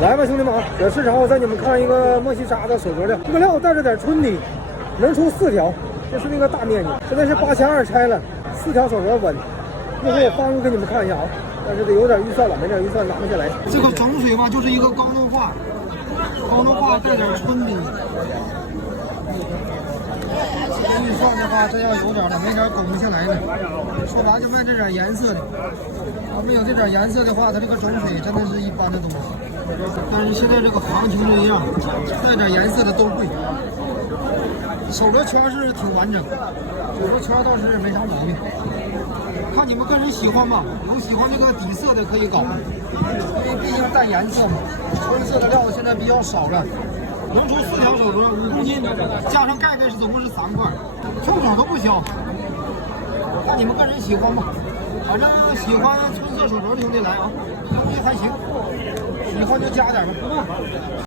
来吧，兄弟们啊！这市场我带你们看一个莫西沙的手镯料，这个料带着点春泥，能出4条，这是那个大面积，现在是8200拆了，4条手镯稳。一会儿我翻过给你们看一下啊，但是得有点预算了，没点预算拿不下来。这个种水吧，就是一个高浓化，带点春泥。预算的话，真要有点了，没点拱不下来了。说白就卖这点颜色的，没有这点颜色的话，它这个种水真的是一般的东西。但是现在这个行情这样，带点颜色的都贵。手镯圈是挺完整，手镯圈倒是没啥毛病。看你们个人喜欢吧，有喜欢这个底色的可以搞，因为毕竟带颜色嘛。纯色的料子现在比较少了。能出4条手镯，5公斤，加上盖是总共是3块，冲手都不小。看你们个人喜欢吧，反正喜欢纯色手镯的兄弟来啊，这东西还行，喜欢就加点吧。